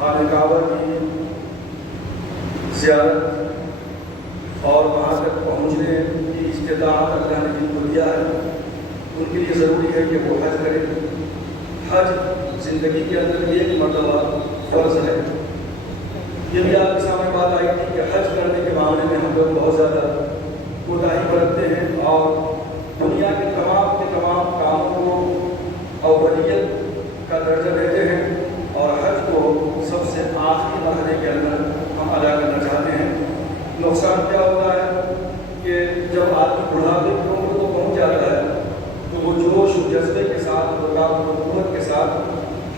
خانہ کعبہ کی زیارت اور وہاں تک پہنچنے کی استطاعت اللہ نے جن کو دیا ہے ان کے لیے ضروری ہے کہ وہ حج کریں۔ حج زندگی کے اندر ایک مرتبہ فرض ہے۔ یہ بھی آپ کے سامنے بات آئی تھی کہ حج کرنے کے معاملے میں ہم لوگ بہت زیادہ کوتاہی برتتے ہیں اور دنیا کے تمام کاموں کو اولیت کا درجہ دیتے ہیں اور حج کو سب سے آخری مرحلے کے اندر ہم ادا کرنا چاہتے ہیں۔ نقصان کیا ہوتا ہے کہ جب آدمی بڑھاپے کی عمر کو پہنچ جاتا ہے تو وہ جوش و جذبے کے ساتھ قوت کے ساتھ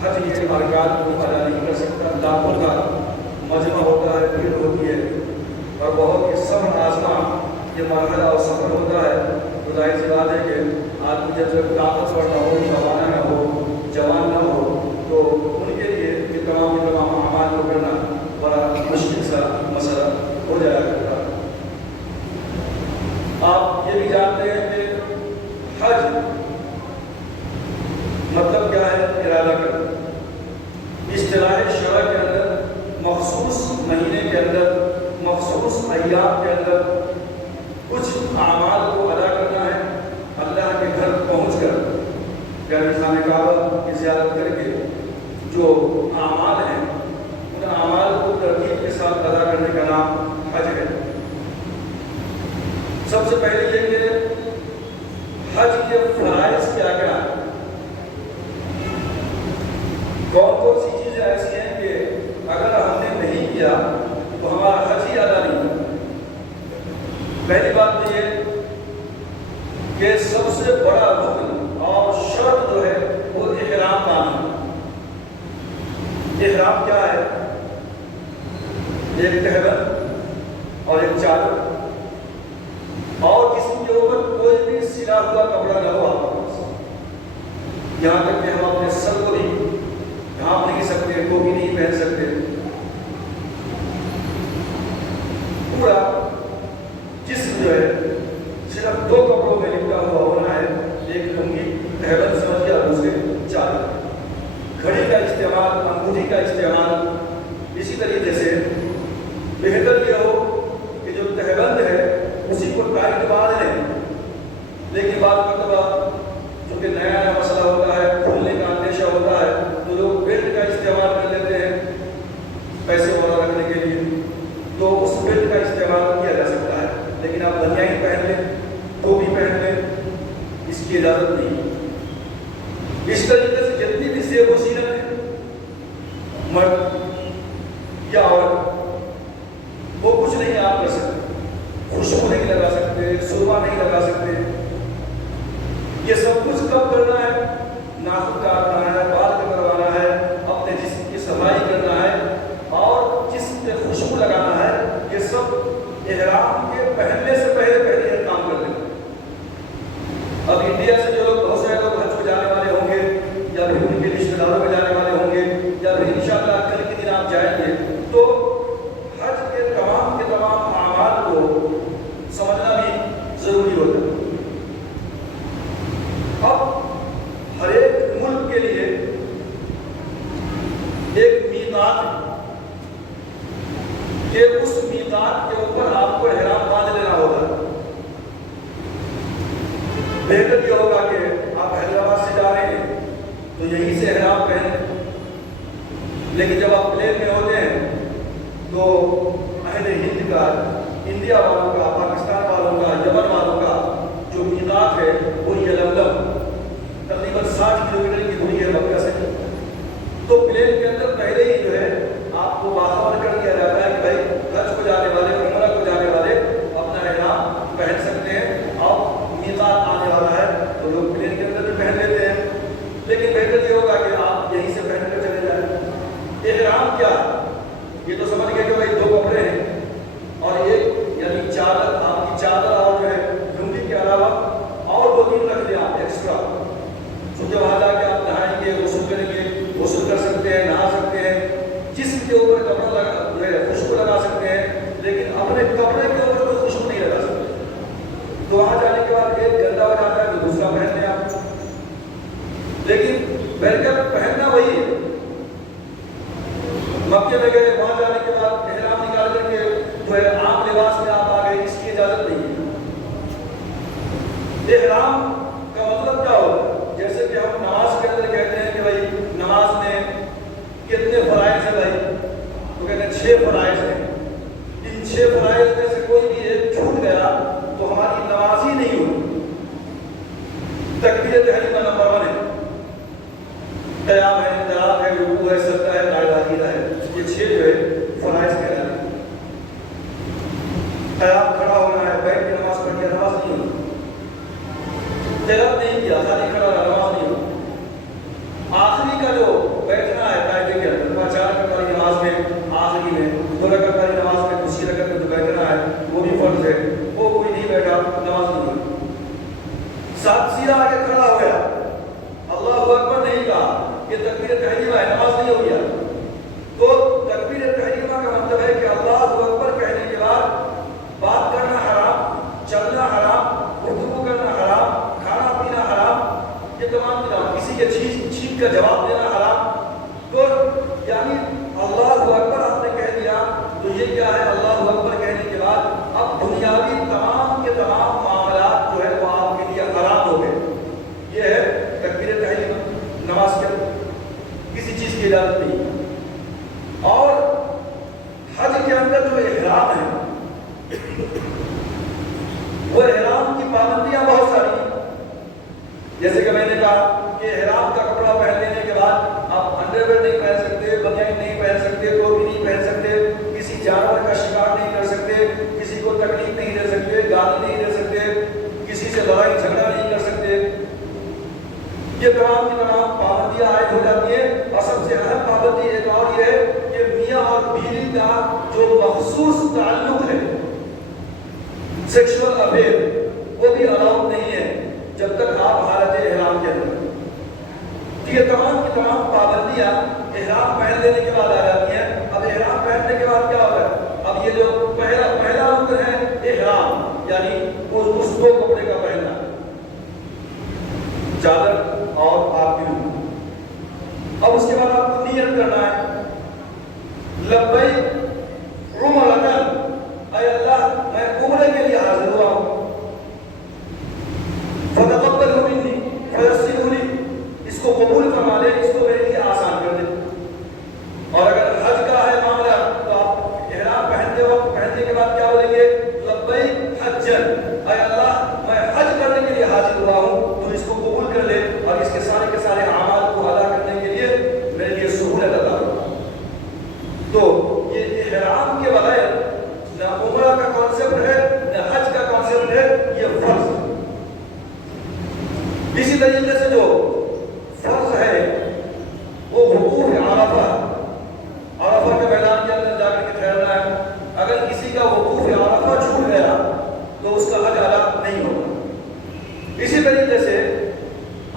حج کے ارکان کو ادا نہیں کر سکتا۔ لاکھوں کا مجمع ہوتا ہے، بھیڑ ہوتی ہے اور بہت ہی صبر آزما یہ مرحلہ اور سفر ہوتا ہے۔ تو ظاہر سی بات ہے کہ آدمی جب تک طاقتور نہ ہو، توانا نہ ہو، جوان نہ ہو تو ان کے لیے یہ تمام اعمال کو کرنا بڑا مشکل سا مسئلہ ہو جایا کرتا ہے۔ آپ یہ بھی جانتے ہیں کہ حج مطلب کیا ہے؟ ارادہ کرنا۔ اصطلاح شرع کے اندر مخصوص مہینے کے اندر، مخصوص ایام کے اندر کچھ اعمال کو ادا کرنا ہے اللہ کے گھر پہنچ کر، یعنی خانہ کعبہ کی زیارت کر کے جو اعمال ہیں ان اعمال کو ترتیب کے ساتھ ادا کرنے کا نام حج ہے۔ سب سے پہلے یہ کہ حج کے فرائض کیا کیا ہیں، کون سی چیزیں ایسی ہیں کہ اگر ہم نے نہیں کیا تو ہمارا حج ہی ادا نہیں ہوتا۔ پہلی بات تو یہ کہ سب سے بڑا رکن اور شرط جو ہے وہ احرام باندھنا۔ احرام کیا ہے؟ ایک ٹہبند اور ایک چادر اور جسم کے اوپر کوئی بھی سلا ہوا کپڑا نہ ہو آپ کے پاس، یہاں تک کہ ہم اپنے سر کو بھی ڈھانپ نہیں سکتے، ٹوپی نہیں پہن سکتے، پورا جسم جو ہے صرف دو کپڑوں میں لپٹا ہوا ہونا ہے، ایک لنگی ٹہبند سمجھ کے اور دوسرے چادر۔ گھڑی کا استعمال، انگوٹھی کا استعمال اسی طریقے سے بہتر یہ ہو کہ جو تہبند ہے اسی کو ٹائٹ باندھ لیں، لیکن بعض مرتبہ چونکہ نیا مسئلہ ہوتا ہے، کھولنے کا اندیشہ ہوتا ہے تو لوگ بیلٹ کا استعمال کر لیتے ہیں پیسے وغیرہ رکھنے کے لیے، تو اس بیلٹ کا استعمال کیا جا سکتا ہے، لیکن آپ بنیان پہن لیں، ٹوپی پہن لیں، اس کی اجازت نہیں۔ اس طریقے سے جتنی بھی زیب و زینت ہے مرد یا عورت وہ کچھ نہیں آپ کر سکتے، خوشبو نہیں لگا سکتے، سرما نہیں لگا سکتے۔ یہ سب کچھ کب کرنا ہے؟ ناخن کاٹنا ہے، بال کٹوانا ہے، اپنے جسم کی صفائی کرنا ہے اور جسم پہ خوشبو لگانا ہے، یہ سب احرام کے پہننے سے پہلے یہ کام کر لیں۔ اب انڈیا سے جو لوگ بہت سارے لوگ حج کو جانے والے ہوں گے یا پھر ان کے رشتے داروں میں جانے والے ہوں گے یا پھر انشاءاللہ کل کے دن آپ جائیں گے تو حج کے تمام اعمال کو سمجھنا بھی ضروری ہوتا ہے۔ اب ہر ایک ملک کے لیے ایک میقات ہے کہ اس میقات کے اوپر آپ کو احرام باندھ لینا ہوگا۔ بہتر یہ ہوگا کہ آپ حیدرآباد سے جا رہے ہیں تو یہیں سے احرام پہنیں، لیکن جب آپ پلین میں ہوتے ہیں تو اہل ہند کا، انڈیا والوں کا، پاکستان والوں کا، یمن والوں کا جو میقات ہے وہ یلملم تقریباً 60 کلومیٹر کی دوری ہے مکہ سے، تو پلین کے اندر پہلے ہی جو ہے آپ کو باخبر کر دیا جاتا ہے کہ بھائی حج کو جانے والے، عمرہ کو جانے والے اپنا احرام پہن سکتے ہیں اور میقات آنے والا ہے تو لوگ پلین کے اندر بھی پہن لیتے ہیں، لیکن بہتر یہ ہوگا کہ آپ یہیں سے پہن کر چلے جائیں۔ احرام کیا؟ یہ تو سمجھ گئے کہ بھائی دو کپڑے ہیں اور ایک یعنی چادر جلد نہیں کیا، خالی کھڑا رہا، نماز نہیں ہوئی۔ آخری کا جو بیٹھنا ہے قاعدے کے اندر، 4 رکعت والی نماز میں آخری میں 2 رکعت والی نماز میں دوسری رکعت میں جو بیٹھنا ہے وہ بھی فرض ہے، وہ کوئی نہیں بیٹھا، نماز نہیں ہوئی۔ ساتھ سیدھا آگے کھڑا ہو گیا، اللہ اکبر نہیں کہا، یہ تکبیر تحریمہ ہے، نماز نہیں ہو گیا۔ تو تکبیر تحریمہ کا مطلب ہے کہ اللہ اکبر کہنے کے بعد بات کرنا حرام، چلنا حرام، گفتگو کرنا حرام، کھانا پینا حرام، یہ تمام کسی کے چھینک کا جواب دینا حرام۔ تو یعنی اللہ اکبر آپ نے کہہ دیا تو یہ کیا ہے؟ اللہ اکبر کہنے کے بعد اب دنیاوی تمام کے تمام معاملات جو ہے وہ آپ کے لیے حرام ہو گئے۔ یہ ہے تکبیر تحریمہ، نماز کے کسی چیز کی اجازت نہیں۔ اور حج کے اندر جو احرام ہے، وہ احرام کی پابندیاں بہت ساری ہیں۔ جیسے کہ میں نے کہا کہ احرام کا کپڑا پہن لینے کے بعد آپ انڈر ویئر نہیں پہن سکتے، بنیان نہیں پہن سکتے، ٹوپی نہیں پہن سکتے، کسی جانور کا شکار نہیں کر سکتے، کسی کو تکلیف نہیں دے سکتے، گالی نہیں دے سکتے، کسی سے لڑائی جھگڑا نہیں کر سکتے۔ یہ تمام کی تمام پابندیاں عائد ہو جاتی ہیں۔ اور سب سے اہم پابندی ایک اور یہ ہے کہ میاں اور بیوی کا جو مخصوص تعلق ہے، سیکشول افیئر، وہ بھی الاؤڈ نہیں ہے جب تک آپ حالت احرام کے اندر۔ یہ تمام کی تمام پابندیاں احرام پہن لینے کے بعد آ جاتی ہیں۔ اب احرام پہننے کے بعد کیا ہوگا؟ اب یہ جو پہلا رکن ہے احرام، یعنی اس 2 کپڑے کا پہننا، چادر اور آپ کی روح۔ اب اس کے بعد آپ کو نیت کرنا ہے، لبیک عمرۃ، اے اللہ میں عمرے کے لیے حاضر ہوا ہوں، فتقبلہ منی فیسرہ لی، اس کو قبول فرما لے، اس کو میرے لیے آسان کر دے۔ اور اگر حج کا ہے معاملہ تو آپ احرام پہننے کے بعد کیا بولیں گے؟ لبیک حجا، اے اللہ میں حج کرنے کے لیے حاضر ہوا ہوں، تو اس کو قبول کر لے اور اس کے سارے اعمال کو ادا کرنے کے لیے میرے لیے سہولت عطا کر۔ تو یہ احرام کے بغیر نہ عمرہ کا کانسیپٹ ہے نہ حج کا کانسیپٹ ہے، یہ فرض ہے۔ اسی طریقے سے جو فرض ہے وہ وقوف عرفہ، عرفہ کے میدان کے اندر جا کر ٹھہرنا ہے۔ اگر کسی کا وقوف عرفہ چھوٹ گیا تو اس کا حج ادا نہیں ہوگا۔ اسی طریقے سے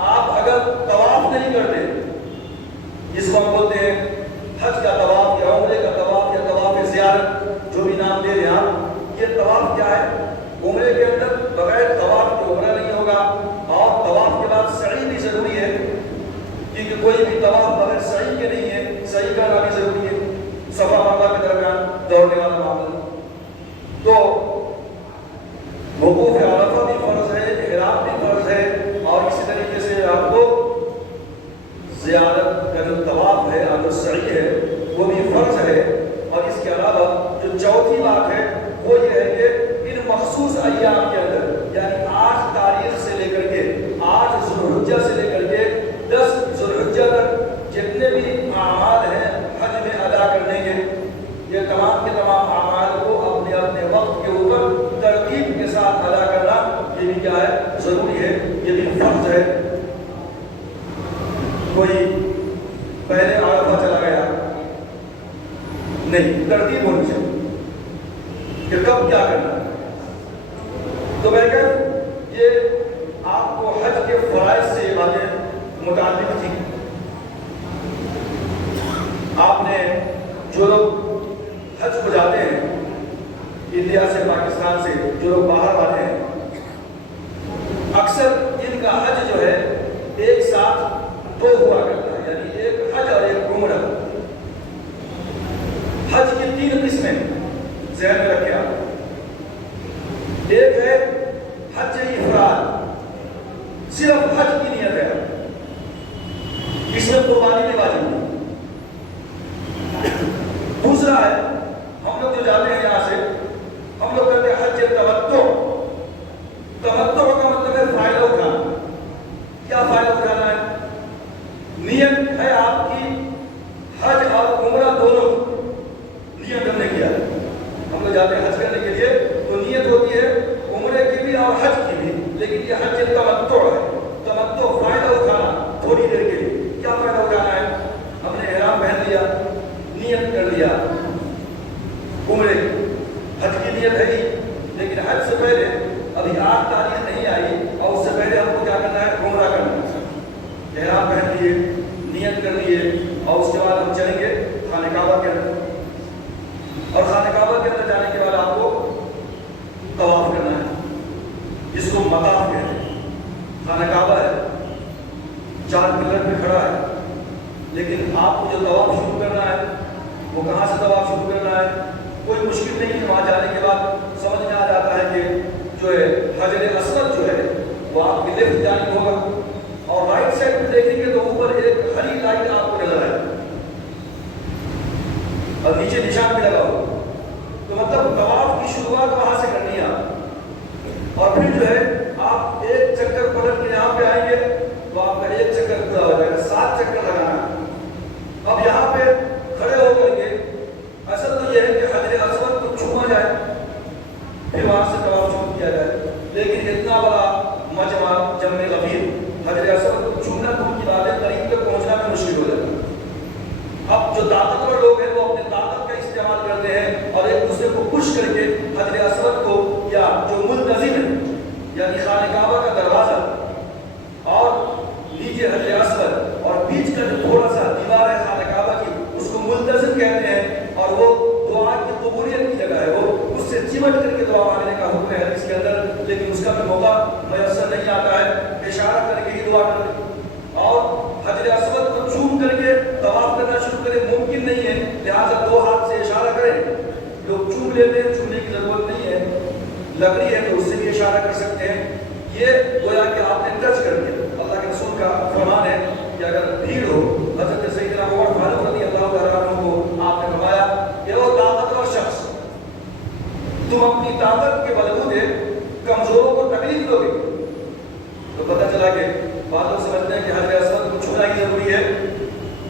آپ اگر طواف نہیں کرتے، جس کو ہم بولتے ہیں حج کا طواف یا عمرے کا طواف یا طواف زیارت، جو بھی نام دے دیں آپ، یہ طواف کیا ہے؟ عمرے کے اندر بغیر طواف کے عمرہ نہیں ہوگا، اور طواف کے بعد سعی بھی ضروری ہے، کیونکہ کوئی بھی طواف بغیر سعی کے نہیں ہے، سعی کرنا بھی ضروری ہے، صفا مروا کے درمیان دوڑنے والا معاملہ۔ تو وقوف عرفہ بھی فرض ہے، احرام بھی فرض ہے، اور اسی طریقے سے آپ کو زیارت کا جو طواف ہے اور جو سعی ہے وہ بھی فرض ہے۔ اور اس کے علاوہ جو چوتھی بات ہے وہ یہ ہے کہ ان مخصوص ایام کے اندر، یعنی 8 تاریخ سے لے کر کے 8 ذوالحجہ سے لے کر کے 10 ذوالحجہ تک جتنے بھی اعمال ہیں حج میں ادا کرنے کے، یہ تمام کے تمام اعمال کو اپنے اپنے وقت کے اوپر ترتیب کے ساتھ ادا کرنا، یہ بھی کیا ہے؟ ضروری ہے، یہ بھی فرض ہے۔ کوئی پہلے عرفہ چلا گیا نہیں، ترتیب ہونی چاہیے کہ کب کیا کرنا ہے۔ تو میں کہ یہ آپ کو حج کے فرائض سے یہ باتیں متعلق تھی۔ آپ نے جو لوگ حج کو جاتے ہیں انڈیا سے، پاکستان سے، جو لوگ باہر والے ہیں، اکثر ان کا حج جو ہے ایک ساتھ 2 ہوا کرتا ہے، یعنی ایک حج اور ایک عمرہ۔ حج کی 3 قسمیں ذہن میں رکھیں آپ۔ ایک ہے حج افراد، صرف حج کی نیت ہے، اس میں قربانی نہیں واجب نہیں۔ دوسرا ہے ہم لوگ جو جاتے ہیں یہاں سے، ہم لوگ کہتے ہیں حج تمتع۔ تمتع کا مطلب ہے فائدہ اٹھانا۔ کیا فائدہ اٹھانا ہے؟ نیت ہے آپ کی حج اور عمرہ دونوں نیت ہم نے کیا ہے۔ ہم لوگ جاتے ہیں حج کرنے کے لیے تو نیت ہوتی ہے سے پہلے ابھی 8 تاریخ نہیں آئی اور اس سے پہلے ہم کو کیا کرنا ہے؟ عمرہ کرنا ہے. احرام پہن لیے, نیت کر لیے اور اس کے بعد ہم چلیں گے خانہ کعبہ کے اندر. اور خانہ کعبہ کے اندر جانے کے بعد آپ کو طواف کرنا ہے, جس کو مطاف کہتے ہیں. خانہ کعبہ ہے, 4 پلر پہ کھڑا ہے, لیکن آپ کو جو طواف شروع کرنا ہے وہ کہاں سے طواف شروع کرنا ہے؟ کوئی مشکل نہیں ہے. وہاں جانے کے بعد سمجھ میں آ جاتا ہے کہ جو ہے حجر اسود جو ہے وہ آپ کی لیفٹ جانب ہوگا, اور رائٹ سائڈ میں دیکھیں گے تو اوپر ایک ہری لائٹ آپ کو نظر آئے اور نیچے نشان بھی لگا ہوا. تو مطلب طواف کی شروعات وہاں سے کرنی ہے آپ. اور پھر جو ہے آپ ایک چکر پلٹ کے یہاں پہ آئیں گے تو آپ کا ایک چکر پورا ہو جائے گا. 7 چکر لگانا ہے. اب یہاں پہ کھڑے ہو کر کے اصل تو یہ ہے کہ حجر اسود کو چھوما جائے, پھر وہاں سے طواف شروع کیا جائے. لیکن اتنا بڑا مجمع جم غفیر, حجر اسود کو چھونا دور کی بات ہے, قریب تک پہنچنا بھی مشکل ہو جاتا ہے. اب جو طاقتور لوگ ہیں وہ اپنے طاقت کا استعمال کرتے ہیں اور ایک دوسرے کو پش کر کے حجر اسود کو, یا جو ملتزم ہے یعنی خانہ کعبہ کا دروازہ اور نیچے حجر اسود اور بیچ کا جو تھوڑا سا دیوار ہے خانہ کعبہ کی, اس کو ملتزم کہتے ہیں. اور وہ دعا کی قبولیت کی جگہ ہے, وہ اس سے چمٹ کر کے دعا مانگنے کا حکم ہے حدیث کے اندر. لیکن اس کا بھی موقع میسر نہیں آتا ہے, اشارہ کر کے ہی دعا کریں. اور حجر اسود کو چوم کر کے طواف کرنا شروع کریں ممکن نہیں ہے, لہٰذا 2 ہاتھ سے اشارہ کریں. لوگ چوم لیتے ہیں, چومنے کی ضرورت نہیں ہے. لکڑی ہے تو اس سے بھی اشارہ کر سکتے ہیں. یہ گویا کہ آپ نے ٹچ کر دیا. اللہ کے رسول کا فرمان ہے کہ اگر بھیڑ ہو, حضرت سیدنا عمر فاروق رضی اللہ تعالیٰ عنہ کو آپ نے فرمایا کہ وہ طاقتور شخص, تم اپنی طاقت کے بلبوتے کمزوروں کو تکلیف دو گے. تو پتہ چلا کہ بعض لوگ سمجھتے ہیں کہ حجر اسود کو چھونا ہی ضروری ہے,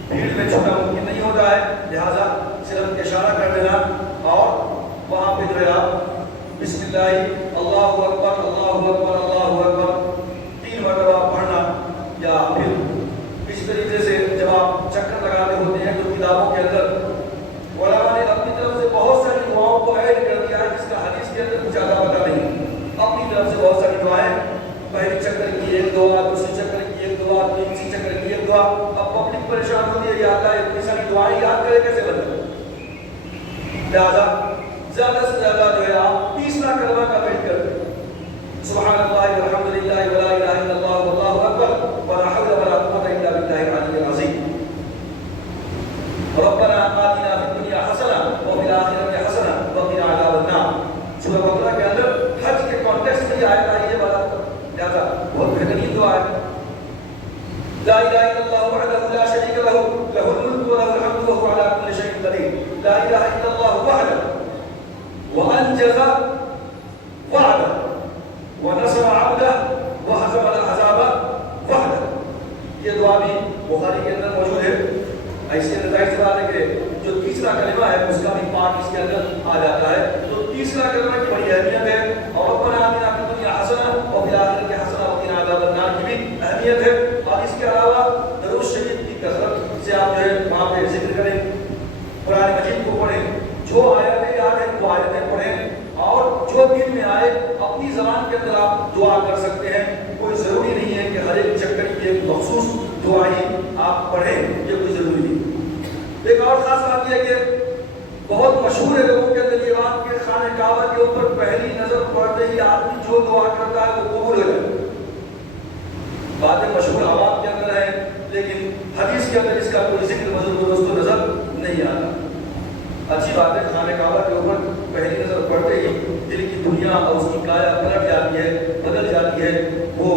بھیڑ میں چھونا ممکن نہیں ہوتا ہے, لہٰذا صرف اشارہ کر دینا. اور وہاں پہ جو ہے آپ بسم اللہ اللہ اکبر اللہ اکبر اللہ اکبر 3 مرتبہ پڑھنا, یا پھر اس طریقے سے جب آپ چکر لگاتے ہوتے ہیں تو کتابوں کے اندر علماء نے اپنی طرف سے بہت ساری دعاؤں کو ایڈ کر دیا ہے جس کا حدیث کے اندر کچھ زیادہ پتہ نہیں. اپنی طرف سے بہت ساری دعائیں, پہلی چکر کی ایک دعا, دوسری چکر کی ایک دعا, تیسری چکر کی ایک دعا. اب پبلک پریشان ہوتی ہے, یا اللہ اتنی ساری دعائیں یاد کرے کیسے بنے؟ لہٰذا زیادہ سے زیادہ جو ہے آپ 30واں کلمہ کا ویٹ کرتے ہیں, سبحان اللہ والحمد للہ ولا الہ الا اللہ واللہ اکبر ولا حول ولا قوة الا باللہ العلی العظیم. ربنا آتنا فی الدنیا حسنہ وفی الآخرۃ حسنہ وقنا عذاب النار. سورہ بقرہ کے اندر حج کے کانٹیکسٹ میں آیت آئی ہے, لہٰذا بہت بہترین دعا ہے. لا الہ الا اللہ وحدہ لا شریک لہ لہ الملک وله الحمد وهو على كل شيء قدیر. لا الہ الا اللہ وحدہ وانجز وعدہ ونصر عبدہ وہزم الاحزاب وحدہ. یہ دعا بھی بخاری کے اندر موجود ہے. ایسے نتائج سے بات ہے کہ جو تیسرا کلمہ ہے اس کا بھی پارٹ اس کے اندر آ جاتا ہے. تو تیسرا کلمہ کی بڑی اہمیت ہے, اور ربنا آتنا فی الدنیا حسنہ وفی الآخرۃ حسنہ وقنا عذاب النار کی بھی اہمیت ہے. اور اس کے علاوہ درود شریف کی کثرت سے آپ جو ہے وہاں پہ ذکر کریں, قرآن مجید کو پڑھیں, جو آیتیں یاد ہیں وہ آیتیں پڑھیں, اور جو دل میں آئے اپنی زبان کے اندر آپ دعا کر سکتے ہیں. کوئی ضروری نہیں ہے کہ ہر ایک چکر کی ایک مخصوص دعا ہی آپ پڑھیں, یہ کوئی ضروری نہیں. ایک اور خاص بات یہ کہ بہت مشہور ہے لوگوں کے اندر یہ بات کہ خانہ کعبہ کے اوپر پہلی نظر پڑتے ہی آدمی جو دعا کرتا ہے وہ قبول ہو جائے. باتیں مشہور عوام کے اندر ہیں, لیکن حدیث کے اندر اس کا کوئی ذکر بزرگ دوستوں نظر نہیں آتا. اچھی بات ہے, خانہ کعبہ کے اوپر پہلی نظر پڑتے ہی دل کی دنیا اور اس کی کایا پلٹ جاتی ہے, بدل جاتی ہے. وہ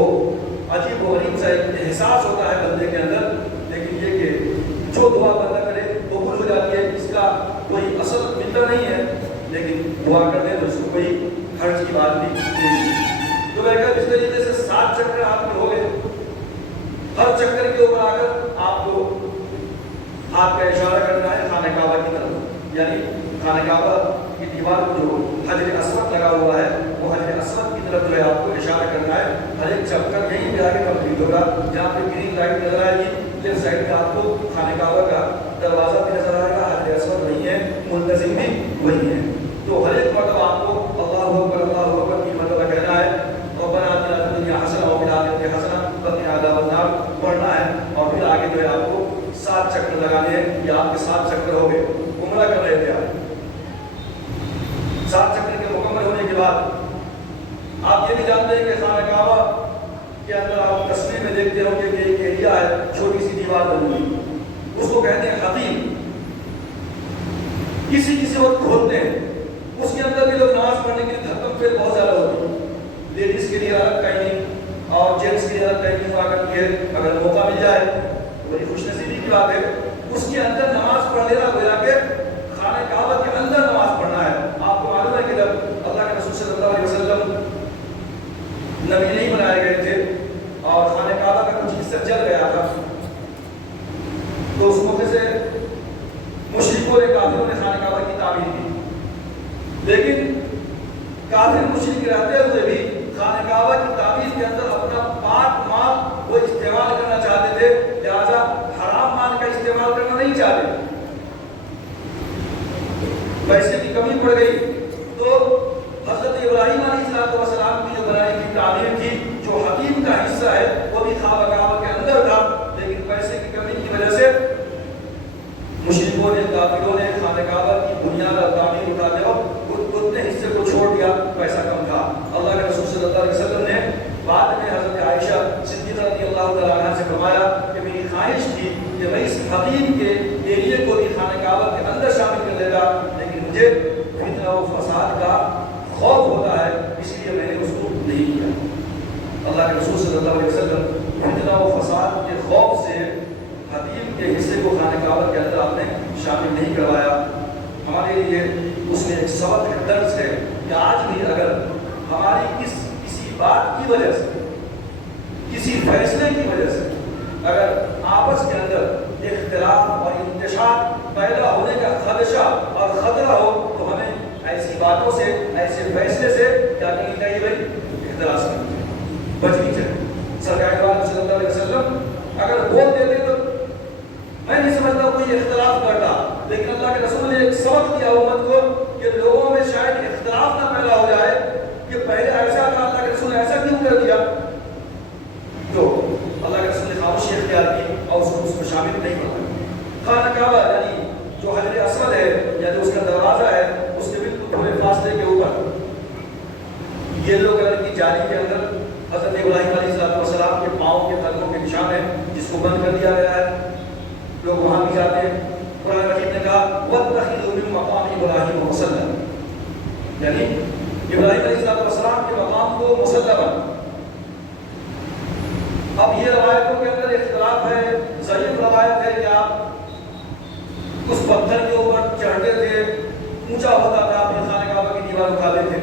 عجیب و غریب سا ایک احساس ہوتا ہے بندے کے اندر. لیکن یہ کہ جو دعا بندہ کرے قبول ہو جاتی ہے, اس کا کوئی اصل ملتا نہیں ہے, لیکن دعا کرتے تو اس کو کوئی خرچ کی بات بھی نہیں. تو میں کہا اس طریقے سے 7 چکر آپ کے ہو گئے. ہر چکر کے اوپر آ کر آپ کو ہاتھ کا اشارہ کرنا ہے خانہ کعبہ کی طرف, یعنی خانہ کعبہ کی دیوار کو جو حجر اسود لگا ہوا ہے وہ حجر اسود کی طرف جو ہے آپ کو اشارہ کرنا ہے. ہر ایک چکر یہیں پہ آگے کمپلیٹ ہوگا. جہاں پہ گرین لائٹ نظر آئے گی لیفٹ سائڈ کا آپ کو خانہ کعبہ کا دروازہ بھی نظر آئے گا. حجر اسود وہی ہے, ملتزم بھی وہی ہے. تو ہر ایک مرتبہ آپ کو اللہ اکبر 3 دیکھتے ہوں کہ ایک ایریا ہے چھوٹی سی دیوار بنی ہوئی، اس کو کہتے ہیں حتیم. کسی وقت کھولتے ہیں، اس کے اندر بھی لوگ نماز پڑھنے کے لیے دھکم پھر بہت زیادہ ہوتی ہے. لیڈیز کے لیے الگ ٹائمنگ اور جینٹس کے لیے الگ ٹائمنگ ہوا کرتی ہے. اگر موقع مل جائے تو بڑی خوش نصیبی کی بات ہے. اس کے اندر نماز پڑھ لینا گویا کہ خانہ کعبہ کے اندر نماز پڑھنا ہے. آپ کو معلوم ہے کہ جب اللہ کے رسول صلی اللہ علیہ وسلم نبی نہیں بنائے گئے تھے اور خانہ کعبہ کا کچھ حصہ جل گیا تھا، تو اس موقع سے مشرکوں نے کافروں نے خانہ کعبہ کی تعمیر کی. لیکن کافر مشرک رہتے ہوئے بھی خانہ کعبہ کی تعمیر کے اندر اپنا پاک مال وہ استعمال کرنا چاہتے تھے، لہذا حرام مال کا استعمال کرنا نہیں چاہتے. پیسے کی کمی پڑ گئی تو حضرت ابراہیم علیہ السلام کی جو بنائی کی تعمیر تھی، جو حتیم کا حصہ ہے، وہ بھی خانہ کعبہ کے اندر تھا. لیکن پیسے کی کمی کی وجہ سے مشرکوں نے کافروں نے خانہ کعبہ کی بنیاد اور تعمیر اٹھا دیا، اتنے حصے کو چھوڑ دیا، پیسہ کم تھا. اللہ کے رسول صلی اللہ علیہ وسلم نے بعد میں حضرت عائشہ صدیقہ رضی اللہ تعالیٰ عنہ سے فرمایا کہ میری خواہش تھی کہ میں اس حتیم کے ایریے کو بھی خانہ کعبہ کے اندر شامل کر لیتا، لیکن مجھے فتنہ و فساد کا خوف ہوتا ہے، اس لیے میں نے اس کو نہیں کیا. اللہ کے رسول صلی اللہ علیہ وسلم فتنہ و فساد کے خوف سے حتیم کے حصے کو خانہ کعبہ کے اندر آپ نے شامل نہیں کروایا. ہمارے لیے اس میں ایک سبق ہے، درس ہے کہ آج بھی اگر ہماری کسی بات کی وجہ سے، کسی فیصلے کی وجہ سے اگر آپس کے اندر اختلاف اور انتشار پیدا ہونے کا خدشہ اور خطرہ ہو تو ہمیں ایسی باتوں سے، ایسے فیصلے سے کیا کرنی چاہیے بھائی؟ اختلاف سے بچنی چاہیے. سرکار دو عالم صلی اللہ علیہ وسلم اگر بول دیتے تو میں نہیں سمجھتا کوئی اختلاف کرتا، لیکن اللہ کے رسول نے ایک سبق دیا امت کو کہ لوگوں میں شاید اختلاف نہ پیدا ہو جائے کہ پہلے ایسا تھا، اللہ کے رسول نے ایسا کیوں کر دیا. تو اللہ کے رسول نے خاموشی اختیار کی اور اس کو شامل نہیں بنایا. خانہ کعبہ یعنی جو حجر اسود ہے یا جو اس کا دروازہ ہے، اس کے بالکل تھوڑے فاصلے کے اوپر یلو کلر کی جالی کے اندر حضرت ابراہیم علیہ السلام کے پاؤں کے قدموں کے نشان ہے، جس کو بند کر دیا گیا ہے. لوگ وہاں بھی جاتے ہیں. قرآن مجید نے کہا وَاتَّخِذُوا مِن مَقَامِ إِبْرَاهِيمَ مُصَلًّى، یعنی ابراہیم علیہ السلام کے مقام کو مصلی بنا. اب یہ روایتوں کے اندر اختلاف ہے. ضعیف روایت ہے کہ آپ اس پتھر کے اوپر چڑھتے تھے، اونچا ہوتا تھا، اپنے خانہ کعبہ کی دیوار اٹھاتے تھے.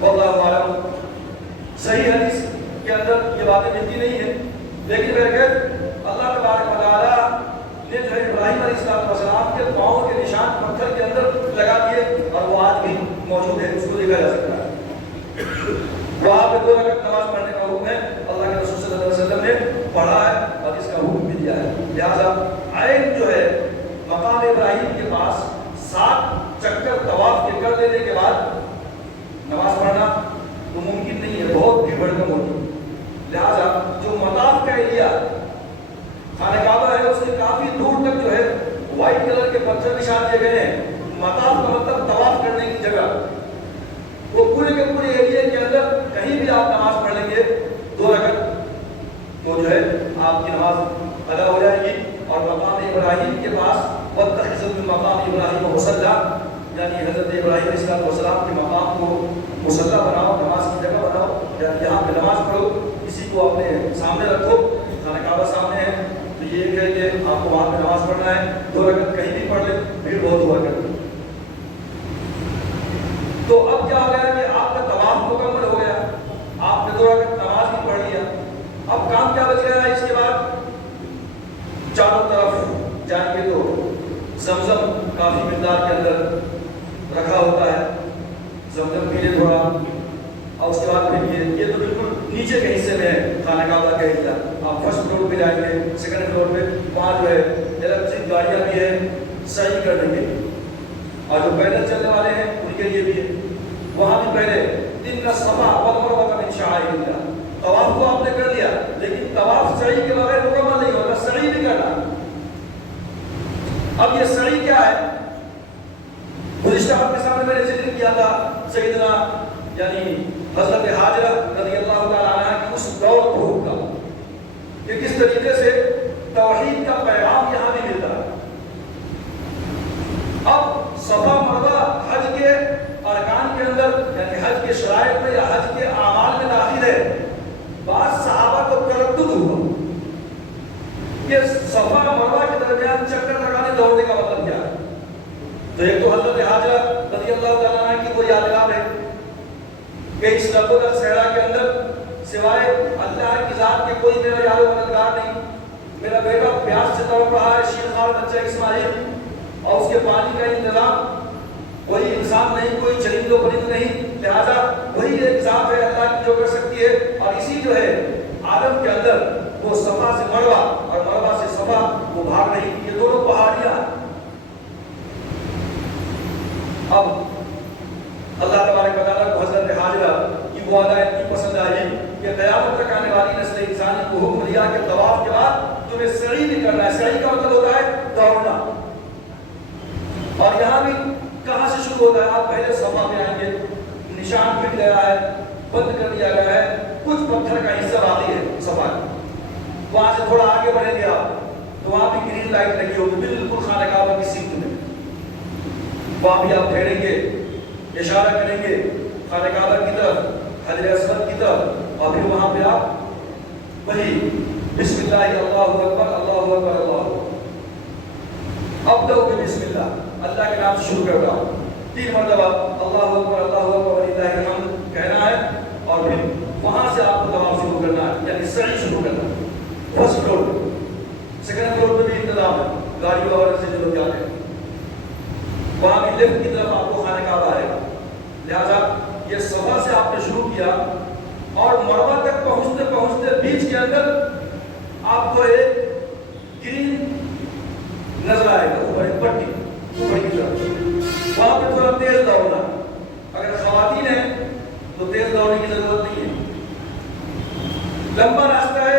واللہ اعلم. صحیح حدیث کے اندر یہ باتیں ملتی نہیں ہیں، لیکن بہرکیف اللہ تبارک و تعالیٰ نے جو ہے ابراہیم علیہ السلام کے پاؤں کے نشان پتھر کے اندر لگا دیے اور وہ آج بھی موجود ہے، اس کو دیکھا جا سکتا ہے. وہاں پہ 2 رکعت نماز پڑھنے کا حکم ہے، اللہ کے رسول صلی اللہ علیہ وسلم نے پڑھا ہے اور اس کا حکم بھی دیا ہے. لہٰذا عین جو ہے مقام ابراہیم کے پاس 7 چکر طواف کے کر لینے کے بعد نماز پڑھنا تو ممکن نہیں ہے، بہت بھیڑ بھڑکم ہوتی. لہٰذا جو مطاف کا ایریا خانہ کعبہ ہے، اس کے کافی دور تک جو ہے وائٹ کلر کے پتھر نشان دیے گئے ہیں. مطاف کا مطلب طواف کرنے کی جگہ. وہ پورے کے پورے ایریے کے اندر کہیں بھی آپ نماز پڑھ لیں گے 2 رکعت تو جو ہے آپ کی نماز ادا ہو جائے گی. اور مقام ابراہیم کے پاس وَاتَّخِذُوا مِن مَقَامِ إِبْرَاهِيمَ مُصَلًّى، یعنی حضرت ابراہیم علیہ السلام کے مقام کو مصلی بناؤ، نماز کی جگہ بناؤ، یعنی یہاں پہ نماز پڑھو، کسی کو اپنے سامنے رکھو. خانہ کعبہ سامنے ہے تو یہ ہے کہ آپ کو وہاں پہ نماز پڑھنا ہے. 2 رکعت کہیں بھی پڑھ لیں، بھیڑ بہت ہوا کرتی. تو اب کیا ہو گیا کہ آپ کا طواف مکمل ہو گیا، آپ نے 2 رکعت نماز بھی پڑھ لیا. اب کام کیا بچ گیا ہے اس کے بعد؟ چاروں طرف جائیں گے تو زمزم کافی مقدار کے اندر رکھا ہوتا ہے، زمزم پیلے تھوڑا. اور اس کے بعد پھر یہ تو بالکل نیچے کے حصے میں ہے خانہ کعبہ کا ایریا. آپ فرسٹ فلور پہ جائیں گے، سیکنڈ فلور پہ وہاں جو ہے الیکٹرک گاڑیاں بھی ہیں صحیح کرنے کے لیے، اور جو پیدل چلنے والے ہیں ان کے لیے بھی ہے. وہاں بھی پہلے ان الصفا والمروہ من شعائر اللہ. طواف کو آپ نے کر لیا، لیکن طواف سعی کے بغیر مکمل نہیں ہوتا، سعی بھی کرنا. اب یہ سعی کیا ہے؟ گزشتہ آپ کے سامنے میں نے ذکر کیا تھا سیدنا یعنی حضرت حاجرہ رضی اللہ تعالیٰ عنہ کی اس دوڑ دھوپ کا طریقے سے توحید کا پیغام یہاں بھی ملتا ہے۔ اب صفا مروہ حج کے ارکان کے اندر یعنی حج کے شرائط میں یا حج کے اعمال میں داخل ہے۔ بعض صحابہ کو تردد ہوا کہ صفا مروہ کے درمیان چکر لگانے دوڑنے کا مطلب کیا ہے؟ تو ایک تو حضرت حاجرہ رضی اللہ تعالیٰ عنہ کی وہ یادگار ہے کہ اس رب الصحرا کے اندر سوائے اللہ کی ذات کے کوئی میرا یار و مددگار نہیں، میرا بیٹا پیاس سے تڑپ رہا ہے، شیرخوار بچہ اسماعیل، اور اس کے پانی کا انتظام کوئی انسان نہیں، کوئی چرند و پرند نہیں، لہذا وہی ایک ذات ہے اللہ کی جو کر سکتی ہے۔ اور اسی جو ہے عالم کے اندر وہ صفا سے مروہ اور مروہ سے صفا وہ بھاگ رہی، یہ دونوں پہاڑیاں۔ اب اللہ تبارک و تعالیٰ کو حضرت حاجرہ کی وہ ادا اتنی پسند آئی کہ قیامت تک آنے والی نسل انسانی کو حکم دیا کہ طواف کے بعد تمہیں سعی بھی کرنا ہے۔ سعی کا مطلب ہوتا ہے دوڑنا، اور یہاں بھی کہاں سے شروع ہوتا ہے؟ آپ پہلے صفا پہ آئیں گے، نشان پھٹ گیا ہے، بند کر دیا گیا ہے، کچھ پتھر کا حصہ باقی ہے صفا کا، وہاں سے تھوڑا آگے بڑھیں گے آپ تو وہاں بھی گرین لائٹ لگی ہوگی بالکل خانہ کعبہ کی سمت میں، وہاں بھی آپ پھیریں گے، اشارہ کریں گے خانہ کعبہ کی طرف، حجر اسود کی طرف، اور پھر وہاں پہ آپ وہی بسم اللہ اللہ اکبر اللہ اکبر اللہ ابدأ بسم اللہ، اللہ کے نام سے شروع کرتا ہوں، 3 مرتبہ اللہ اکبر وللہ الحمد کہنا ہے، اور پھر وہاں سے آپ کو طواف شروع کرنا ہے، یعنی سعی شروع کرنا ہے۔ فرسٹ فلور پہ، سیکنڈ فلور پہ بھی انتظام ہے، گاڑی وغیرہ سے جو لوگ جاتے ہیں وہاں بھی لیفٹ کی طرف آپ کو خانہ کعبہ آئے گا، لہذا یہ صفا سے آپ نے شروع کیا اور مروہ تک پہنچتے پہنچتے بیچ کے اندر آپ کو ایک گرین نظر آئے گا، اوپر ایک پٹی اوپر کی طرف، وہاں پہ تھوڑا تیز دوڑنا، اگر خواتین ہیں تو تیز دوڑنے کی ضرورت نہیں ہے، لمبا راستہ ہے،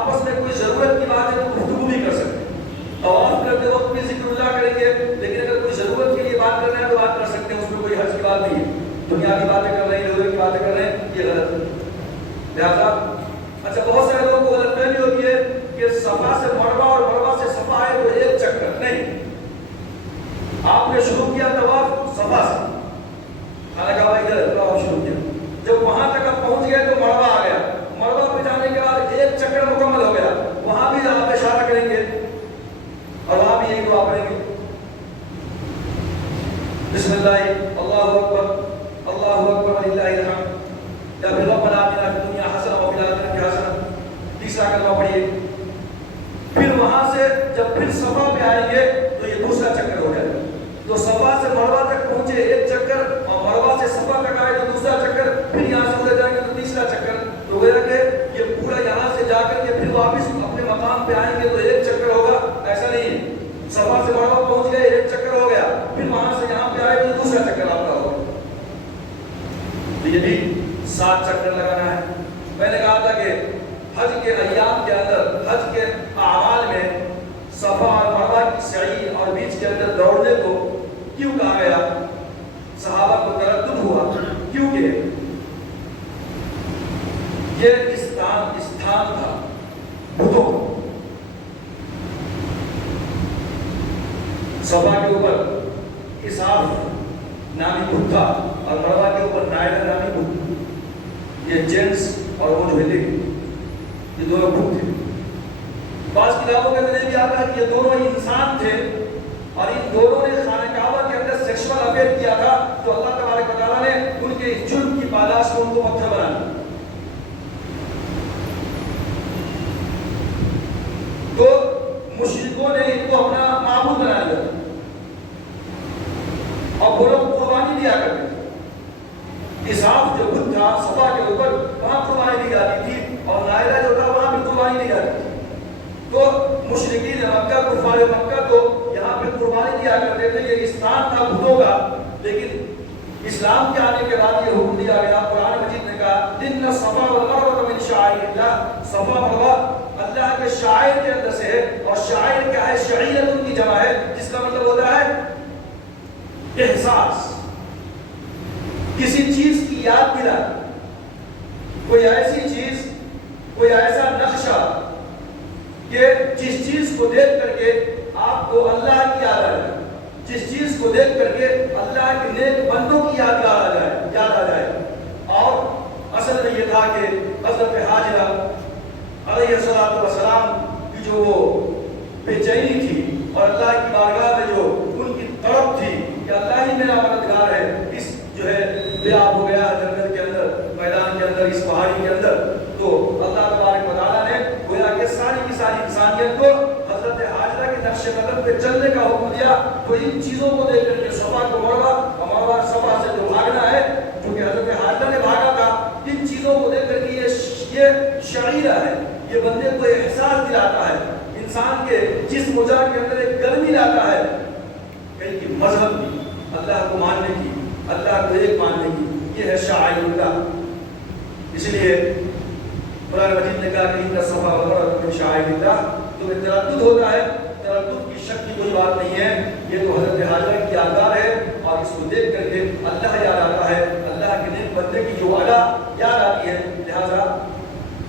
آپس میں کوئی ضرورت کی بات ہے تو گفتگو بھی کر سکتے ہیں، طواف کرتے وقت بھی ذکر اللہ کریں گے، لیکن اگر کوئی ضرورت کے لیے بات کرنا ہے تو بات کر سکتے ہیں، اس میں کوئی حرج کی بات نہیں ہے، دنیاوی باتیں کر رہے ہیں، لوگوں کی باتیں کر رہے ہیں، یہ غلط ہے۔ لہذا اچھا بہت سارے لوگوں کو غلط فہمی ہوتی ہے کہ صفا سے مروہ اور مروہ سے صفا ہے تو ایک چکر نہیں، آپ نے شروع کیا طواف صفا سے، خانہ کعبہ ادھر طواف شروع کیا، جب وہاں تک آپ پہنچ گئے تو مروہ آ گیا، مروہ پہ جانے کے بعد ایک چکر مکمل ہو گیا، وہاں بھی آپ اشارہ کریں گے اور وہاں بھی یہی دعا پڑھیں گے، بسم اللہ اللہ اکبر وللہ الحمد، یا پھر ربنا آتنا فی الدنیا حسنہ وفی الآخرۃ حسنہ، تیسرا کلمہ پڑھیے، پھر وہاں سے جب پھر صفا پہ آئیں گے تو یہ دوسرا چکر ہو جائے گا، تو صفا سے مروہ تک پہنچے ایک چکر اور مروہ سے صفا تک آئے تو دوسرا چکر، پھر یہاں سے ادھر جائیں گے تو تیسرا چکر، تو گویا کہ یہ پورا یہاں سے جا کر کے پھر واپس اپنے مقام پہ آئیں گے تو ایک چکر ہوگا، ایسا نہیں ہے، صفا سے مروہ پہنچ گئے ایک چکر ہو گیا، پھر وہاں سے یہاں پہ آئے تو دوسرا چکر آپ کا ہوگا، تو یہ بھی 7 چکر لگانا ہے۔ میں نے کہا تھا کہ حج کے ایام کے اندر، حج کے اعمال میں صفا اور مروہ کی سعی اور بیچ کے اندر دوڑنے کو کیوں کہا گیا؟ صحابہ کو تردد ہوا کیونکہ یہ استھان تھا بتوں کا، صفا کے اوپر اسحاق نامی بت تھا اور مروہ کے اوپر نائلہ نامی بت، یہ جینس اور وہ جو ہے یہ دونوں بت تھے۔ بعض کتابوں کے اندر بھی آتا ہے کہ یہ دونوں انسان تھے اور ان دونوں نے خانہ کعبہ کے اندر سیکشول افیئر کیا تھا، تو اللہ تبارک و تعالیٰ نے ان کے اس جرم کی پاداش کو ان کو پتھر بنا دیا۔ تو مشرکوں نے ان کو اپنا معبود بنا لیا اور وہ لوگ قربانی دیا کرتے تھے، اسحاق جو بت تھا صفا کے اوپر وہاں قربانی دی جاتی تھی اور نائلہ جو تھا وہاں بھی قربانی دی جاتی تھی، تو مشرکین مکہ کفار مکہ تو یہاں پہ قربانی دیا کرتے تھے، یہ استھان تھا بتوں کا، لیکن اسلام کے آنے کے بعد یہ حکم دیا گیا، قرآن مجید نے کہا ان الصفا والمروہ من شعائر اللہ، صفا مروہ اللہ کے شاعر کے اندر سے ہے، اور شاعر کیا ہے؟ شعیرت ان کی جمع ہے، جس کا مطلب ہوتا ہے احساس، کسی چیز کی یاد دلانا، کوئی ایسی چیز، کوئی ایسا نقشہ کہ جس چیز کو دیکھ کر کے آپ کو اللہ کی یاد آ جائے، جس چیز کو دیکھ کر کے اللہ کے نیک بندوں کی یاد آ جائے. اور اصل میں یہ تھا کہ حضرت حاجرہ علیہ السلام کی جو وہ بے چینی تھی اور اللہ کی بارگاہ میں جو ان کی تڑپ تھی کہ اللہ ہی میرا مددگار ہے، اس جو ہے بے آب ہو گیا جنگل کے اندر، میدان کے اندر، اس پہاڑی کے اندر، تو اللہ تبارک و تعالیٰ نے گویا کہ ساری کی ساری انسانیت کو حضرت حاجرہ کے نقش قدم پہ چلنے کا حکم دیا. تو ان چیزوں کو دیکھ کر کے صفا کو مروہ صفا سے جو بھاگنا ہے، جو کہ حضرت حاجرہ نے بھاگا تھا، ان چیزوں کو دیکھ کر کے یہ شعیرہ ہے، یہ بندے کو احساس دلاتا ہے، انسان کے جسم و جان کے اندر ایک گرمی لاتا ہے کہیں کہ مذہب کی، اللہ کو ماننے کی، اللہ کو ایک ماننے کی، یہ ہے شعائر اللہ. اس لیے قرآن مجید نے کہا کہ ان الصفا والمروہ من شعائر اللہ. تو تردد ہوتا ہے، تردد کی شک کی کوئی بات نہیں ہے، یہ تو حضرت حاجرہ کی یادگار ہے اور اس کو دیکھ کر کے اللہ یاد آتا ہے، اللہ کے نیک بندے کی جو ادا یاد آتی ہے. لہذا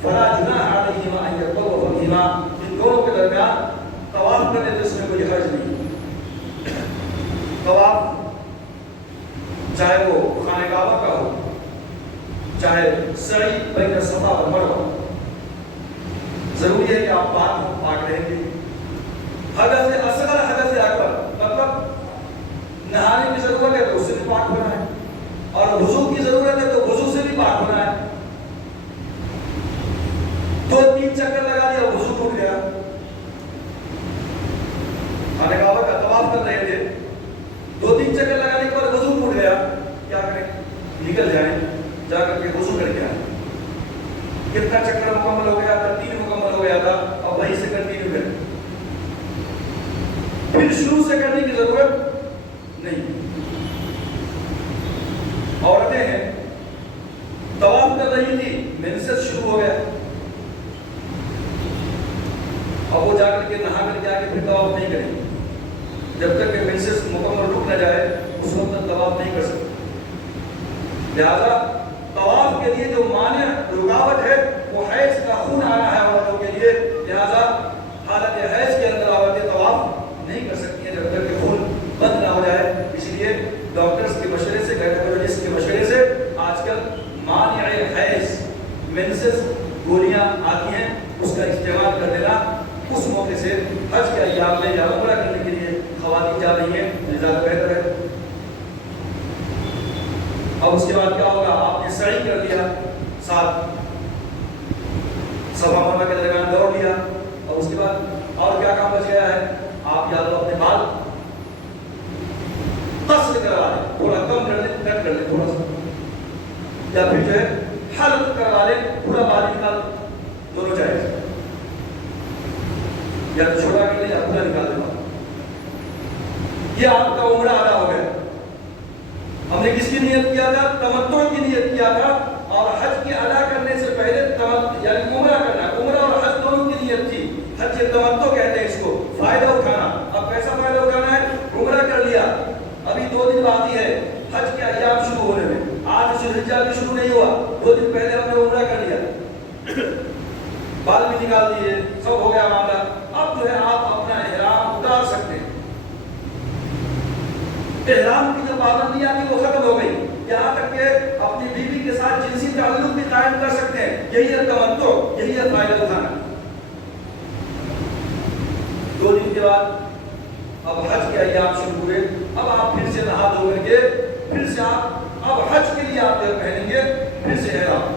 فلا جناح علیہما ان یطوفا بہما، ان دونوں کے درمیان طواف کرنے سے اس میں کوئی حرج نہیں. طواف چاہے وہ خانہ کعبہ کا ہو، چاہے سعی بین الصفا والمروہ، ضروری ہے کہ آپ پاک رہیں گے. حدث اصغر حدث اکبر مطلب نہانے کی ضرورت ہے تو اس سے بھی پاک ہونا ہے، اور وضو کی ضرورت ہے تو وضو سے بھی پاک ہونا ہے. 2-3 چکر لگا دیا وضو ٹوٹ گیا، خانہ کعبہ کا طواف کر رہے تھے، 2-3 چکر لگانے کے بعد وضو ٹوٹ گیا، کیا کریں؟ نکل جائیں، جا کر کے وضو کر کے آئیں. کتنا چکر مکمل ہو گیا تھا؟ 3 مکمل ہو گیا تھا، اب وہیں سے کنٹینیو کریں. پھر شروع سے کرنے کی ضرورت نہیں. عورتیں ہیں طواف کر رہی تھی، مینسس شروع ہو گیا، اب وہ جا کر کے نہا کر کے آگے پھر طواف نہیں کریں گے جب تک کہ مینسس مکمل رک نہ جائے، اس وقت تک طواف نہیں کر سکتے. لہذا طواف کے لیے جو مانع رکاوٹ ہے وہ حیض کا خون آنا ہے عورتوں کے لیے. لہذا حالت حیض کے اندر عورتیں طواف نہیں کر سکتی ہیں جب تک کہ خون بند نہ ہو جائے. اس لیے ڈاکٹرز کے مشورے سے، گائنیکولوجسٹ کے مشورے سے آج کل مانع حیض مینسس گولیاں آتی ہیں، اس کا استعمال کر دینا. اس موقع سے حج کے ایام میں یا عمرہ کرنے کے لیے خواتین جا رہی ہیں، زیادہ بہتر ہے. اب اس کے بعد کیا ہوگا؟ آپ نے سعی کر لیا، ساتھ صفا مروہ کے درمیان دوڑ لیا، اور اس کے بعد اور کیا کام بچ گیا ہے؟ آپ یا تو اپنے بال قصر کروا لیں، تھوڑا کم کر لیں، کٹ کر لیں تھوڑا سا، یا پھر جو ہے حلق کروا لیں، پورا بال نکال، دونوں جائز، یا تو چھوٹا کر لیں یا پورا نکال دیں. یہ آپ کا عمرہ ادا ہو گیا. ہم نے کس کی نیت کیا تھا؟ تمتع کی نیت کیا تھا، اور حج کی ادا کرنے سے پہلے یعنی عمرہ کرنا، عمرہ اور حج دونوں کی نیت تھی. حج تمتع کہتے ہیں اس کو، فائدہ اٹھانا. اب کیسا فائدہ اٹھانا ہے؟ عمرہ کر لیا، ابھی 2 دن باقی ہے حج کے ایام شروع ہونے میں، آج ذوالحجہ بھی شروع نہیں ہوا، 2 دن پہلے ہم نے عمرہ کر لیا، بال بھی نکال دیے، سب ہو گیا معاملہ. اب جو ہے آپ اپنا احرام اتار سکتے ہیں. احرام کی جو پابندیاں تھی وہ ختم ہو گئی، یہاں تک کہ اپنی بیوی کے ساتھ جنسی تعلق بھی قائم کر سکتے ہیں. یہی ہے تمتع، یہی ہے فائدہ اٹھانا. 2 دن کے بعد اب حج کے ایام شروع ہوئے. اب آپ پھر سے نہا دھو کر کے پھر سے آپ اب حج کے لیے آپ پہنیں گے پھر سے احرام.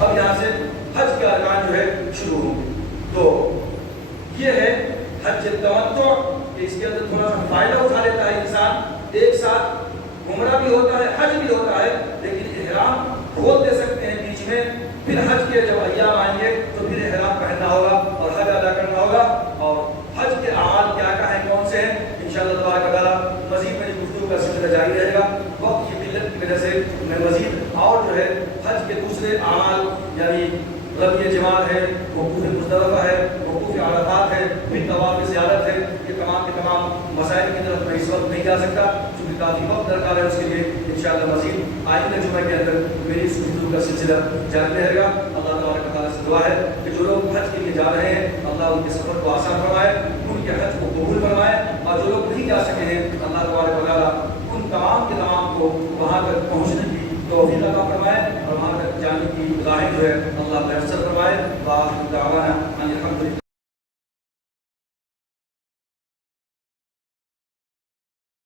اب یہاں سے حج کے ارکان جو ہے شروع ہوں گے. تو یہ ہے حج تمتع، کہ اس کے اندر تھوڑا سا فائدہ اٹھا لیتا ہے انسان. ایک ساتھ عمرہ بھی ہوتا ہے، حج بھی ہوتا ہے، لیکن احرام کھول دے سکتے ہیں بیچ میں. پھر حج کے جب ایام آئیں گے تو پھر احرام پہننا ہوگا اور حج ادا کرنا ہوگا. اور حج کے اعمال کیا کیا ہیں، کون سے ہیں، انشاءاللہ تبارک و تعالیٰ مزید میری گفتگو کا سلسلہ جاری رہے گا. وقت کی قلت کی وجہ سے میں مزید اور جو ہے حج کے دوسرے اعمال یعنی رمی جمار ہے، وقوف مزدلفہ ہے، وقوف عرفات ہے، پھر طواف زیارت ہے، یہ تمام کے تمام مسائل کی طرف میں اس وقت نہیں جا سکتا چونکہ کافی وقت درکار ہے. اس کے لیے انشاءاللہ مزید آئندہ جمعہ کے اندر میری اس گفتگو کا سلسلہ جاری رہے گا. اللہ تبارک و تعالیٰ سے دعا ہے کہ جو لوگ حج کے لیے جا رہے ہیں اللہ ان کے سفر کو آسان فرمائے، ان کے حج کو قبول فرمائے، اور جو لوگ نہیں جا سکے ہیں اللہ تبارک و تعالیٰ ان تمام کے تمام کو وہاں تک پہنچنے کی توفیق عطا فرمائے اور وہاں تک جانے کی راہیں جو ہے اللہ میسر فرمائے۔ وآخر دعوانا